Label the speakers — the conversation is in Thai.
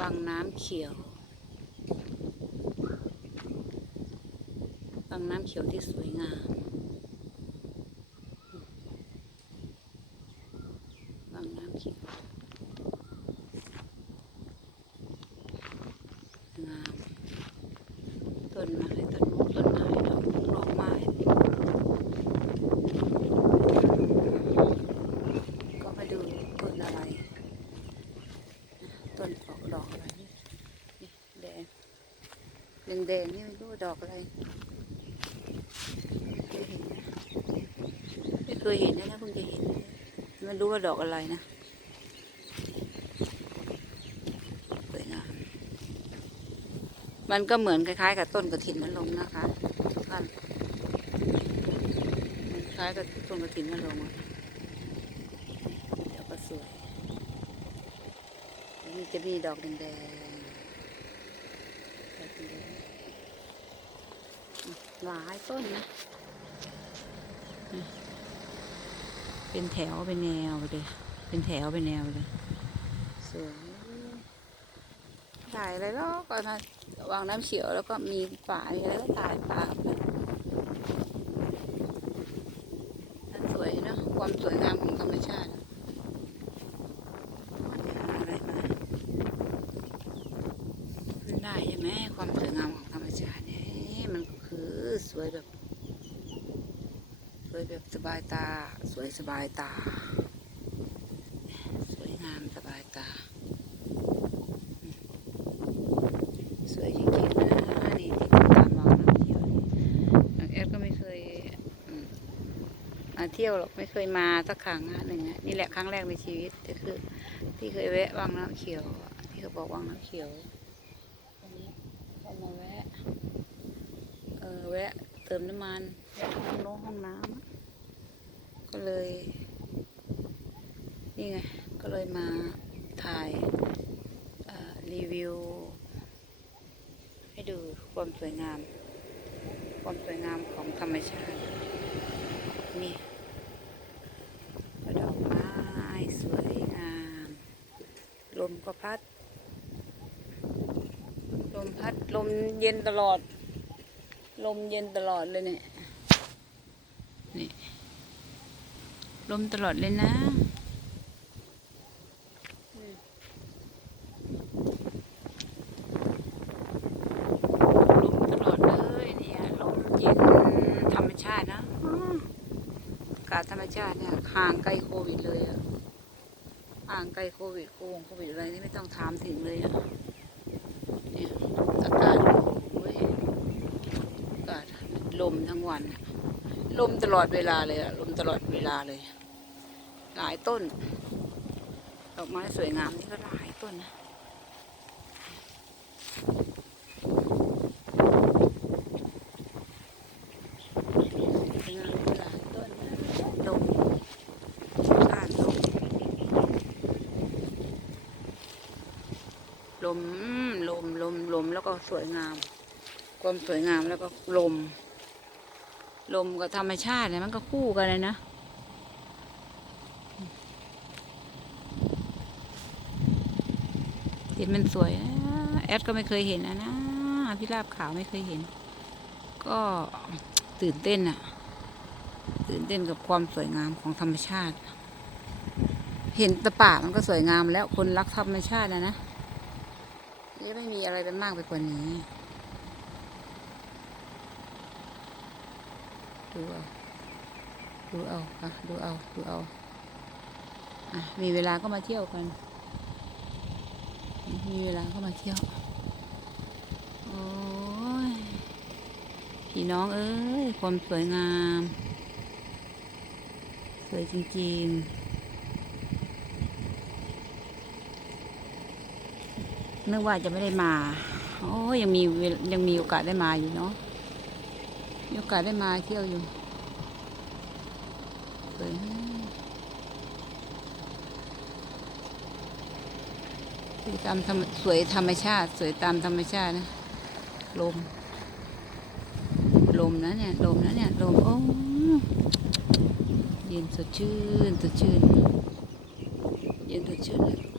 Speaker 1: วังน้ำเขียว วังน้ำเขียวที่สวยงาม วังน้ำเขียว งาม ต้นไม้ต้นมงต้นไม้ดอกดอกไม้ ก็มาดูต้นอะไร ต้นออกดอกอะไรนี่แดงแดงแดงๆนี่ไม่รู้ดอกอะไรไม่เคยเห็นนะเคยเห็นะเพิ่งจะเห็นไม่รู้ว่าดอกอะไรนะสวยงามมันก็เหมือนคล้ายๆ กับต้นกระถินมันลงนะคะทุกท่านมันคล้ายกับต้นกระถินมันลงอะ เดี๋ยวก็สวยแล้วนี่ จะมีดอกแดงๆดอกแดงๆหลายต้นนะนี่เป็นแถวเป็นแนวไปเลย เป็นแถวเป็นแนวไปเลยสวยถ่ายอะไรแล้วก็มาวางน้ำเขียวแล้วก็มีป่ามีอะไรก็ถ่ายป่าไปนั่นสวยเนอะความสวยงามของธรรมชาติ อะไรมาขึ้นได้ใช่ไหม ความสวยงามของธรรมชาตินี่มันคือสวยแบบ สวยแบบสบายตา สวยสบายตา สวยงามสบายตา สวยจริงๆนะนี่ที่ติดตามมองน้ำเที่ยวนี่น้องแอดก็ไม่เคยมาเที่ยวหรอกไม่เคยมาสักครั้งหนึ่งนี่แหละครั้งแรกในชีวิตแต่คือ ที่เคยแวะวังน้ำเขียว ที่เขาบอกวังน้ำเขียว ก็มาแวะ เออแวะเติมน้ำมันห้องโน้ห้องน้ำก็เลย นี่ไง ก็เลยมาถ่ายรีวิว ให้ดูความสวยงาม ความสวยงามของธรรมชาติ นี่ดอกไม้สวยงาม ลมก็พัด พัดลมเย็นตลอด ลมเย็นตลอดเลยเนี่ย นี่ ลมตลอดเลยนะลมตลอดเลยเนี่ยลมเย็นธรรมชาตินะกาศธรรมชาติเนี่ยห่างไกลโควิดเลยอะห่างไกลโควิดโควงโควิดอะไรนี่ไม่ต้องถามถึงเลยอะเนี่ยอากาศโอ้ยอากาศล มทั้งวัน ลมตลอดเวลาเลยอะลมตลอดเวลาเลย หลายต้น ดอกไม้สวยงามนี่ก็หลายต้นนะสวยงามหลายต้นนะลมผ่านลมลมลมลมลมแล้วก็สวยงาม ความสวยงามแล้วก็ลม ลมกับธรรมชาติเนี่ยมันก็คู่กันเลยนะ เห็นมันสวยนะแอดก็ไม่เคยเห็นนะนะพี่ลาบขาวไม่เคยเห็น ก็ตื่นเต้นอะตื่นเต้นกับความสวยงามของธรรมชาติ เห็นตะป่ามันก็สวยงามแล้วคนรักธรรมชาตินะนะ นี่ไม่มีอะไรเป็นมากไปกว่านี้ ดูเอา ดูเอาค่ะดูเอา ดูเอา อะ มีเวลาก็มาเที่ยวกัน มีเวลาก็มาเที่ยว โอ้ย พี่น้องเอ้ย ความสวยงาม สวยจริง ๆนึกว่าจะไม่ได้มา โอ้ยยังมียังมีโอกาสได้มาอยู่เนาะ มีโอกาสได้มาเที่ยวอยู่สวยมากสวยตามธรรมสวยธรรมชาติ สวยตามธรรมชาตินะ ลม ลมนะเนี่ย ลมนะเนี่ย ลม โอ้เย็นสดชื่น สดชื่น เย็นสดชื่นเลย